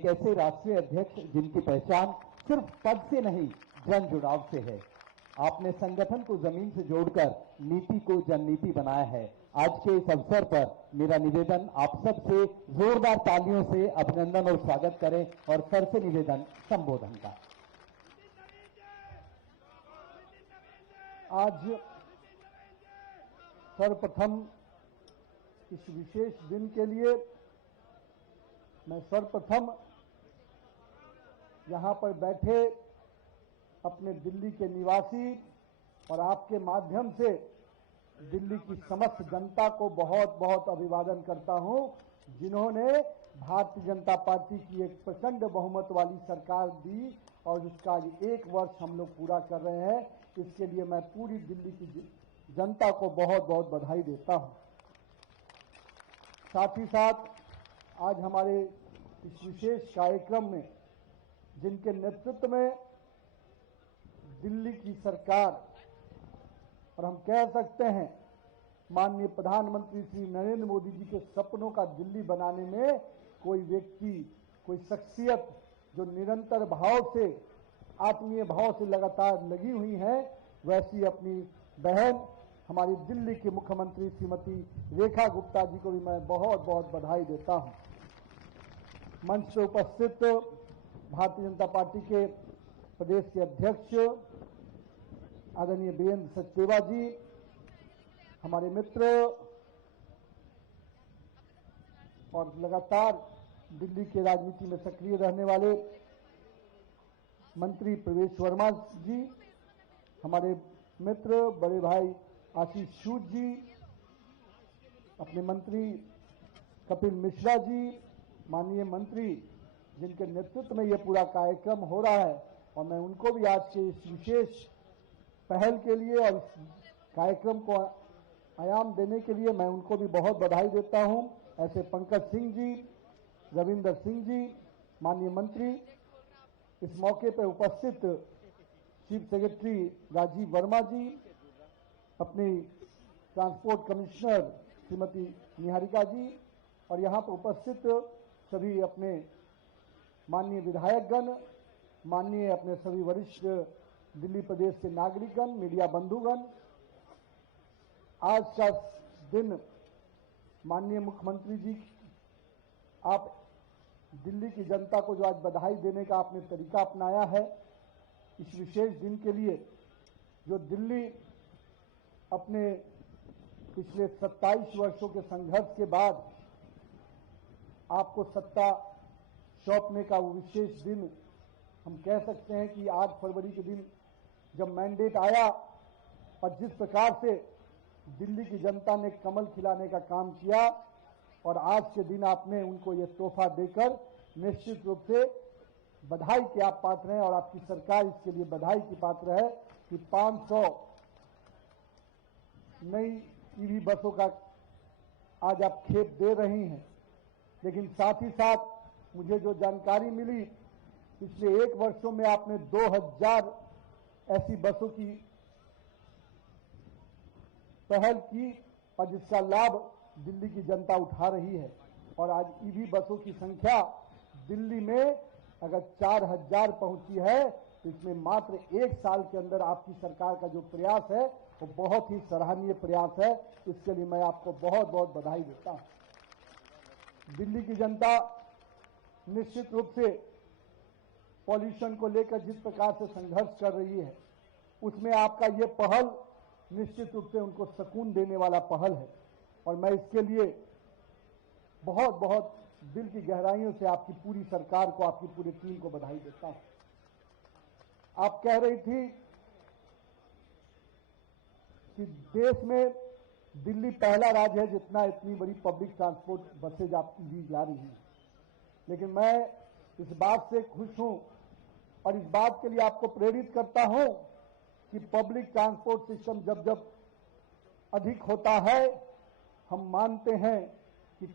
एक ऐसे राष्ट्रीय अध्यक्ष जिनकी पहचान सिर्फ पद से नहीं जन जुड़ाव से है। आपने संगठन को जमीन से जोड़कर नीति को जननीति बनाया है। आज के इस अवसर पर मेरा निवेदन आप सब से जोरदार तालियों से अभिनंदन और स्वागत करें और सर से निवेदन संबोधन का। आज सर्वप्रथम इस विशेष दिन के लिए मैं सर्वप्रथम यहाँ पर बैठे अपने दिल्ली के निवासी और आपके माध्यम से दिल्ली की समस्त जनता को बहुत बहुत अभिवादन करता हूँ, जिन्होंने भारतीय जनता पार्टी की एक प्रचंड बहुमत वाली सरकार दी और उसका एक वर्ष हम लोग पूरा कर रहे हैं। इसके लिए मैं पूरी दिल्ली की जनता को बहुत बहुत बधाई देता हूँ। साथ ही साथ आज हमारे इस विशेष कार्यक्रम में जिनके नेतृत्व में दिल्ली की सरकार और हम कह सकते हैं माननीय प्रधानमंत्री श्री नरेंद्र मोदी जी के सपनों का दिल्ली बनाने में कोई व्यक्ति, कोई शख्सियत जो निरंतर भाव से, आत्मीय भाव से लगातार लगी हुई है, वैसी अपनी बहन हमारी दिल्ली की मुख्यमंत्री श्रीमती रेखा गुप्ता जी को भी मैं बहुत बहुत बधाई देता हूं। मंच पर उपस्थित भारतीय जनता पार्टी के प्रदेश के अध्यक्ष आदरणीय वीरेंद्र सचदेवा जी, हमारे मित्र और लगातार दिल्ली के राजनीति में सक्रिय रहने वाले मंत्री प्रवेश वर्मा जी, हमारे मित्र बड़े भाई आशीष सूद जी, अपने मंत्री कपिल मिश्रा जी, माननीय मंत्री जिनके नेतृत्व में यह पूरा कार्यक्रम हो रहा है, और मैं उनको भी आज के इस विशेष पहल के लिए और इस कार्यक्रम को आयाम देने के लिए मैं उनको भी बहुत बधाई देता हूं। ऐसे पंकज सिंह जी, रविंदर सिंह जी, माननीय मंत्री, इस मौके पर उपस्थित चीफ सेक्रेटरी राजीव वर्मा जी, अपनी ट्रांसपोर्ट कमिश्नर श्रीमती निहारिका जी, और यहाँ पर उपस्थित सभी अपने माननीय विधायकगण, माननीय अपने सभी वरिष्ठ दिल्ली प्रदेश के नागरिकगण, मीडिया बंधुगण, आज का दिन माननीय मुख्यमंत्री जी, आप दिल्ली की जनता को जो आज बधाई देने का आपने तरीका अपनाया है, इस विशेष दिन के लिए जो दिल्ली अपने पिछले 27 वर्षों के संघर्ष के बाद आपको सत्ता सौंपने का वो विशेष दिन, हम कह सकते हैं कि 8 फरवरी के दिन जब मैंडेट आया और जिस प्रकार से दिल्ली की जनता ने कमल खिलाने का काम किया, और आज के दिन आपने उनको ये तोहफा देकर निश्चित रूप से बधाई के आप पात्र हैं और आपकी सरकार इसके लिए बधाई की पात्र है कि 500 नई ईवी बसों का आज आप खेप दे रही हैं। लेकिन साथ ही साथ मुझे जो जानकारी मिली, पिछले 1 वर्षों में आपने 2000 ऐसी बसों की पहल की और जिसका लाभ दिल्ली की जनता उठा रही है। और आज ईवी बसों की संख्या दिल्ली में अगर 4000 पहुंची है, तो इसमें मात्र 1 साल के अंदर आपकी सरकार का जो प्रयास है वो बहुत ही सराहनीय प्रयास है। इसके लिए मैं आपको बहुत बहुत बधाई देता हूं। दिल्ली की जनता निश्चित रूप से पॉल्यूशन को लेकर जिस प्रकार से संघर्ष कर रही है, उसमें आपका ये पहल निश्चित रूप से उनको सुकून देने वाला पहल है, और मैं इसके लिए बहुत बहुत दिल की गहराइयों से आपकी पूरी सरकार को, आपकी पूरी टीम को बधाई देता हूं। आप कह रही थी कि देश में दिल्ली पहला राज्य है जितना इतनी बड़ी पब्लिक ट्रांसपोर्ट बसेज आपकी जा रही हैं, लेकिन मैं इस बात से खुश हूं और इस बात के लिए आपको प्रेरित करता हूं कि पब्लिक ट्रांसपोर्ट सिस्टम जब जब अधिक होता है, हम मानते हैं कि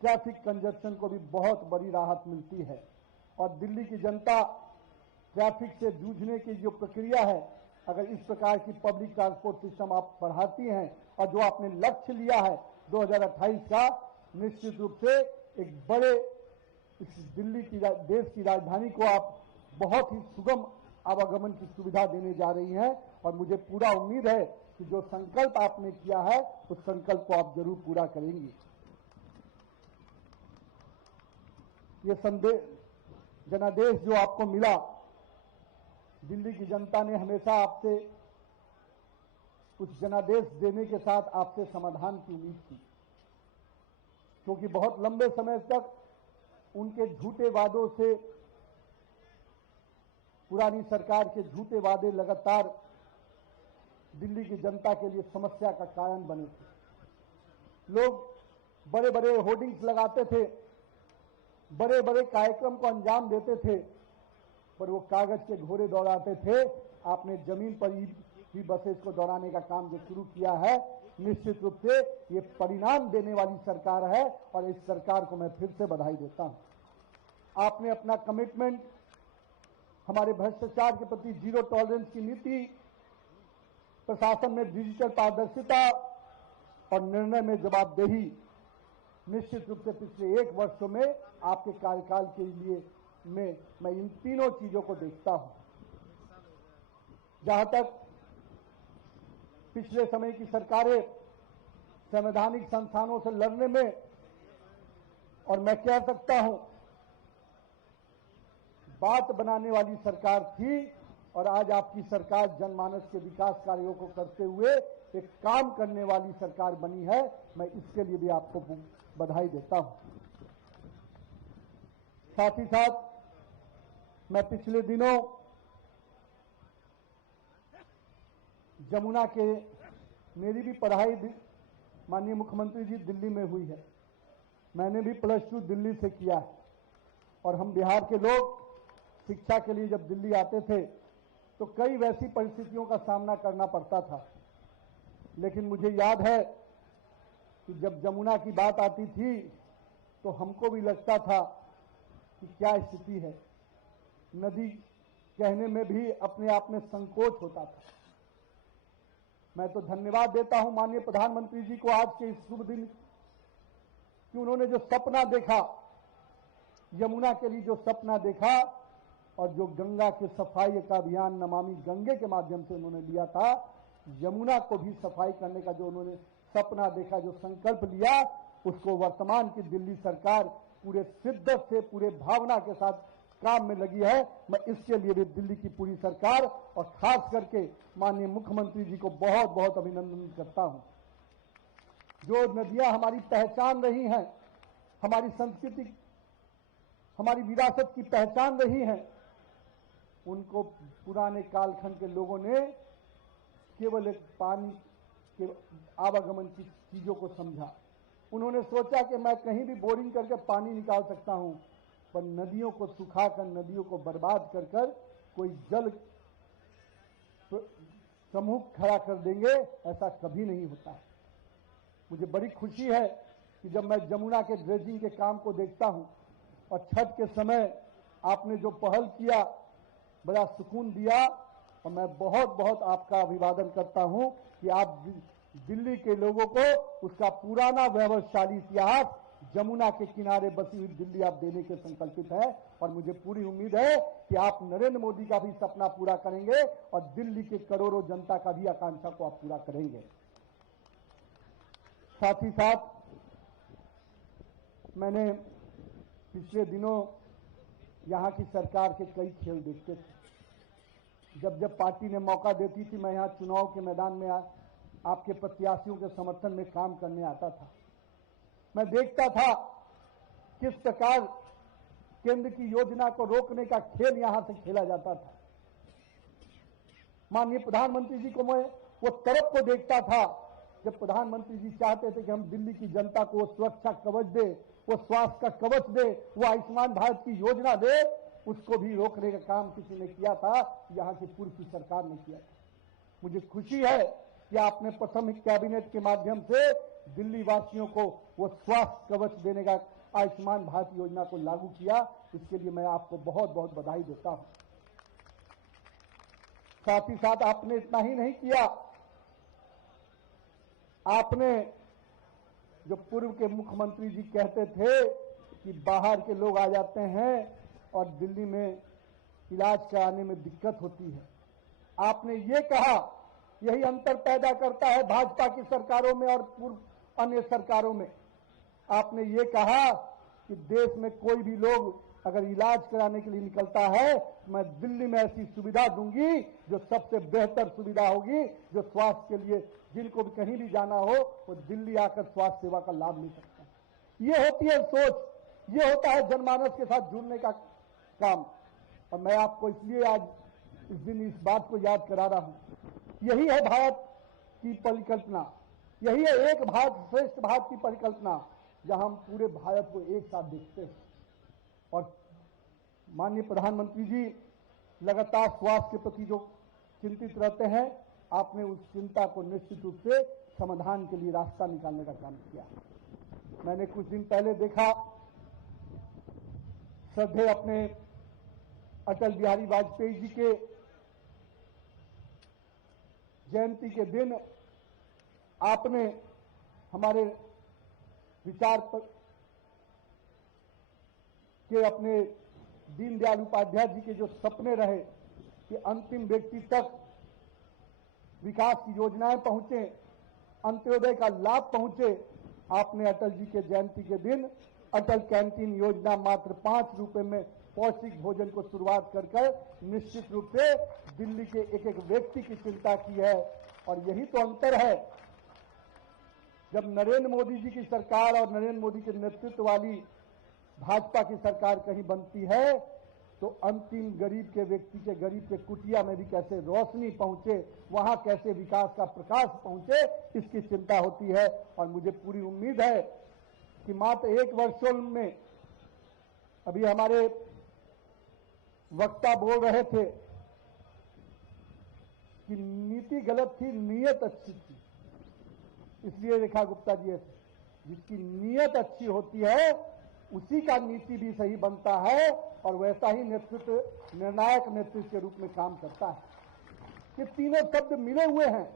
ट्रैफिक कंजप्शन को भी बहुत बड़ी राहत मिलती है। और दिल्ली की जनता ट्रैफिक से जूझने की जो प्रक्रिया है, अगर इस प्रकार की पब्लिक ट्रांसपोर्ट सिस्टम आप बढ़ाती हैं और जो आपने लक्ष्य लिया है 2028 का, निश्चित रूप से एक बड़े इस दिल्ली की देश की राजधानी को आप बहुत ही सुगम आवागमन की सुविधा देने जा रही हैं और मुझे पूरा उम्मीद है कि जो संकल्प आपने किया है उस संकल्प को आप जरूर पूरा करेंगी। ये जनादेश जो आपको मिला, दिल्ली की जनता ने हमेशा आपसे कुछ जनादेश देने के साथ आपसे समाधान की उम्मीद की, क्योंकि बहुत लंबे समय तक उनके झूठे वादों से, पुरानी सरकार के झूठे वादे लगातार दिल्ली की जनता के लिए समस्या का कारण बने थे। लोग बड़े बड़े होर्डिंग्स लगाते थे, बड़े बड़े कार्यक्रम को अंजाम देते थे, पर वो कागज के घोड़े दौड़ाते थे। आपने जमीन पर ही बसेस को दौड़ाने का काम जो शुरू किया है, निश्चित रूप से ये परिणाम देने वाली सरकार है और इस सरकार को मैं फिर से बधाई देता हूं। आपने अपना कमिटमेंट हमारे भ्रष्टाचार के प्रति जीरो टॉलरेंस की नीति, प्रशासन में डिजिटल पारदर्शिता और निर्णय में जवाबदेही, निश्चित रूप से पिछले 1 वर्षों में आपके कार्यकाल के लिए मैं इन तीनों चीजों को देखता हूं। जहां तक पिछले समय की सरकारें संवैधानिक संस्थानों से लड़ने में, और मैं कह सकता हूं बात बनाने वाली सरकार थी, और आज आपकी सरकार जनमानस के विकास कार्यों को करते हुए एक काम करने वाली सरकार बनी है। मैं इसके लिए भी आपको बधाई देता हूं। साथ ही साथ मैं पिछले दिनों जमुना के, मेरी भी पढ़ाई माननीय मुख्यमंत्री जी दिल्ली में हुई है, मैंने भी +2 दिल्ली से किया है, और हम बिहार के लोग शिक्षा के लिए जब दिल्ली आते थे तो कई वैसी परिस्थितियों का सामना करना पड़ता था। लेकिन मुझे याद है कि जब जमुना की बात आती थी तो हमको भी लगता था कि क्या स्थिति है, नदी कहने में भी अपने आप में संकोच होता था। मैं तो धन्यवाद देता हूं माननीय प्रधानमंत्री जी को आज के इस शुभ दिन कि उन्होंने जो सपना देखा, यमुना के लिए जो सपना देखा, और जो गंगा के सफाई का अभियान नमामि गंगे के माध्यम से उन्होंने लिया था, यमुना को भी सफाई करने का जो उन्होंने सपना देखा, जो संकल्प लिया, उसको वर्तमान की दिल्ली सरकार पूरे शिद्दत से, पूरे भावना के साथ काम में लगी है। मैं इसके लिए भी दिल्ली की पूरी सरकार और खास करके माननीय मुख्यमंत्री जी को बहुत बहुत अभिनंदन करता हूं। जो नदियां हमारी पहचान रही हैं, हमारी संस्कृति, हमारी विरासत की पहचान रही हैं, उनको पुराने कालखंड के लोगों ने केवल एक पानी के आवागमन की चीजों को समझा। उन्होंने सोचा कि मैं कहीं भी बोरिंग करके पानी निकाल सकता हूं, पर नदियों को सुखाकर, नदियों को बर्बाद कर कर कोई जल समूह खड़ा कर देंगे, ऐसा कभी नहीं होता है। मुझे बड़ी खुशी है कि जब मैं जमुना के ड्रेजिंग के काम को देखता हूं और छठ के समय आपने जो पहल किया, बड़ा सुकून दिया, और मैं बहुत बहुत आपका अभिवादन करता हूं कि आप दिल्ली के लोगों को उसका पुराना वैभवशाली इतिहास, जमुना के किनारे बसी हुई दिल्ली आप देने के संकल्पित है। और मुझे पूरी उम्मीद है कि आप नरेंद्र मोदी का भी सपना पूरा करेंगे और दिल्ली के करोड़ों जनता का भी आकांक्षा को आप पूरा करेंगे। साथ ही साथ मैंने पिछले दिनों यहां की सरकार के कई खेल देखते थे। जब जब पार्टी ने मौका देती थी, मैं यहां चुनाव के मैदान में आपके प्रत्याशियों के समर्थन में काम करने आता था। मैं देखता था किस प्रकार केंद्र की योजना को रोकने का खेल यहां से खेला जाता था। माननीय प्रधानमंत्री जी को मैं वो तरफ को देखता था जब प्रधानमंत्री जी चाहते थे कि हम दिल्ली की जनता को सुरक्षा कवच दे, वो स्वास्थ्य का कवच दे, वो आयुष्मान भारत की योजना दे, उसको भी रोकने का काम किसी ने किया था, यहां की पूर्व की सरकार ने किया था। मुझे खुशी है कि आपने प्रथम कैबिनेट के माध्यम से दिल्ली वासियों को वो स्वास्थ्य कवच देने का आयुष्मान भारत योजना को लागू किया। इसके लिए मैं आपको बहुत बहुत बधाई देता हूं। साथ ही साथ आपने इतना ही नहीं किया, आपने जो पूर्व के मुख्यमंत्री जी कहते थे कि बाहर के लोग आ जाते हैं और दिल्ली में इलाज कराने में दिक्कत होती है। आपने ये कहा, यही अंतर पैदा करता है भाजपा की सरकारों में और पूर्व अन्य सरकारों में। आपने ये कहा कि देश में कोई भी लोग अगर इलाज कराने के लिए निकलता है, मैं दिल्ली में ऐसी सुविधा दूंगी जो सबसे बेहतर सुविधा होगी, जो स्वास्थ्य के लिए जिनको भी कहीं भी जाना हो वो दिल्ली आकर स्वास्थ्य सेवा का लाभ ले सकते हैं। ये होती है सोच, ये होता है जनमानस के साथ जुड़ने का काम। और मैं आपको इसलिए आज इस दिन इस बात को याद करा रहा हूं। यही है भारत की परिकल्पना, यही है एक भारत श्रेष्ठ भारत की परिकल्पना, जहां हम पूरे भारत को एक साथ देखते हैं। और माननीय प्रधानमंत्री जी लगातार स्वास्थ्य के प्रति जो चिंतित रहते हैं, आपने उस चिंता को निश्चित रूप से समाधान के लिए रास्ता निकालने का काम किया। मैंने कुछ दिन पहले देखा, श्रद्धेय अपने अटल बिहारी वाजपेयी जी के जयंती के दिन आपने हमारे विचार के अपने दीनदयाल उपाध्याय जी के जो सपने रहे कि अंतिम व्यक्ति तक विकास की योजनाएं पहुंचे, अंत्योदय का लाभ पहुंचे, आपने अटल जी के जयंती के दिन अटल कैंटीन योजना मात्र 5 रुपए में पौष्टिक भोजन को शुरुआत कर निश्चित रूप से दिल्ली के एक एक व्यक्ति की चिंता की है। और यही तो अंतर है, जब नरेंद्र मोदी जी की सरकार और नरेंद्र मोदी के नेतृत्व वाली भाजपा की सरकार कहीं बनती है तो अंतिम गरीब के व्यक्ति के, गरीब के कुटिया में भी कैसे रोशनी पहुंचे, वहां कैसे विकास का प्रकाश पहुंचे, इसकी चिंता होती है। और मुझे पूरी उम्मीद है कि मात्र 1 वर्षों में, अभी हमारे वक्ता बोल रहे थे कि नीति गलत थी, नीयत अच्छी थी। इसलिए रेखा गुप्ता जी, जिसकी नीयत अच्छी होती है उसी का नीति भी सही बनता है और वैसा ही नेतृत्व निर्णायक नेतृत्व के रूप में काम करता है। ये तीनों शब्द मिले हुए हैं।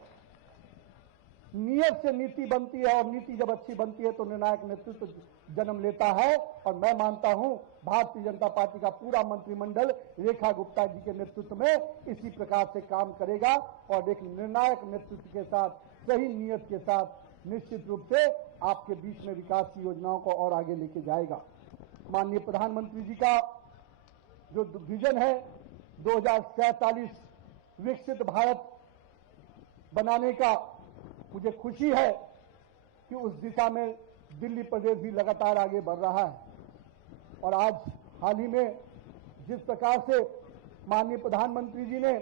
नियत से नीति बनती है और नीति जब अच्छी बनती है तो निर्णायक नेतृत्व जन्म लेता है। और मैं मानता हूं भारतीय जनता पार्टी का पूरा मंत्रिमंडल रेखा गुप्ता जी के नेतृत्व में इसी प्रकार से काम करेगा और एक निर्णायक नेतृत्व के साथ, सही नियत के साथ निश्चित रूप से आपके बीच में विकास की योजनाओं को और आगे लेके जाएगा। माननीय प्रधानमंत्री जी का जो विजन है 2047 विकसित भारत बनाने का, मुझे खुशी है कि उस दिशा में दिल्ली प्रदेश भी लगातार आगे बढ़ रहा है। और आज हाल ही में जिस प्रकार से माननीय प्रधानमंत्री जी ने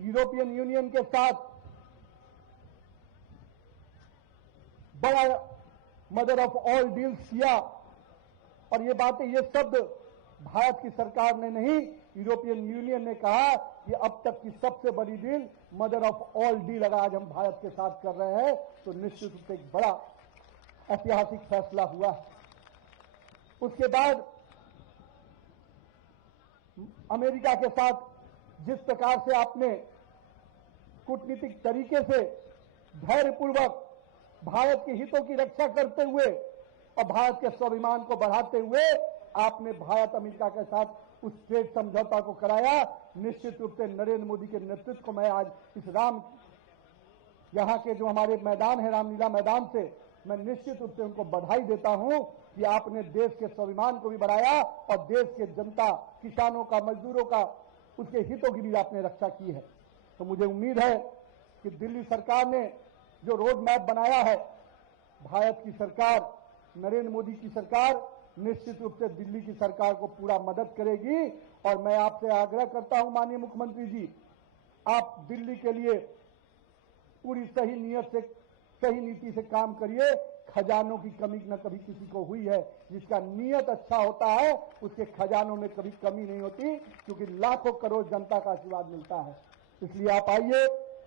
यूरोपियन यूनियन के साथ बड़ा मदर ऑफ ऑल डील्स किया, और ये बातें, ये शब्द भारत की सरकार ने नहीं, यूरोपियन यूनियन ने कहा कि अब तक की सबसे बड़ी deal mother of all deal अगर आज हम भारत के साथ कर रहे हैं तो निश्चित रूप से एक बड़ा ऐतिहासिक फैसला हुआ है। उसके बाद अमेरिका के साथ जिस प्रकार से आपने कूटनीतिक तरीके से धैर्यपूर्वक भारत के हितों की रक्षा करते हुए और भारत के स्वाभिमान को बढ़ाते हुए आपने भारत अमेरिका के साथ उस ट्रेड समझौता को कराया, निश्चित रूप से नरेंद्र मोदी के नेतृत्व को मैं आज इस यहाँ के जो हमारे मैदान है रामलीला मैदान से, मैं निश्चित रूप से उनको बधाई देता हूं कि आपने देश के स्वाभिमान को भी बढ़ाया और देश के जनता, किसानों का, मजदूरों का, उसके हितों की भी आपने रक्षा की है। तो मुझे उम्मीद है कि दिल्ली सरकार ने जो रोड मैप बनाया है, भारत की सरकार, नरेंद्र मोदी की सरकार निश्चित रूप से दिल्ली की सरकार को पूरा मदद करेगी। और मैं आपसे आग्रह करता हूं माननीय मुख्यमंत्री जी, आप दिल्ली के लिए पूरी सही नियत से, सही नीति से काम करिए। खजानों की कमी न कभी किसी को हुई है, जिसका नियत अच्छा होता है उसके खजानों में कभी कमी नहीं होती, क्योंकि लाखों करोड़ जनता का आशीर्वाद मिलता है। इसलिए आप आइए,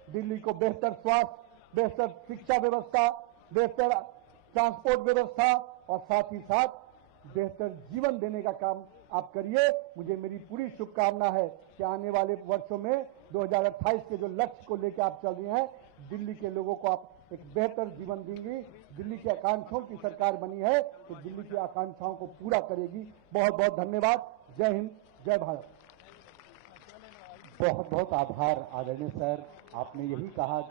दिल्ली को बेहतर स्वास्थ्य, बेहतर शिक्षा व्यवस्था, बेहतर ट्रांसपोर्ट व्यवस्था और साथ ही साथ बेहतर जीवन देने का काम आप करिए। मुझे मेरी पूरी शुभकामना है कि आने वाले वर्षों में 2028 के जो लक्ष्य को लेकर आप चल रहे हैं, दिल्ली के लोगों को आप एक बेहतर जीवन देंगी। दिल्ली की आकांक्षाओं की सरकार बनी है तो दिल्ली की आकांक्षाओं को पूरा करेगी। बहुत बहुत धन्यवाद। जय हिंद, जय भारत। बहुत बहुत आभार आदरणीय सर, आपने यही कहा कि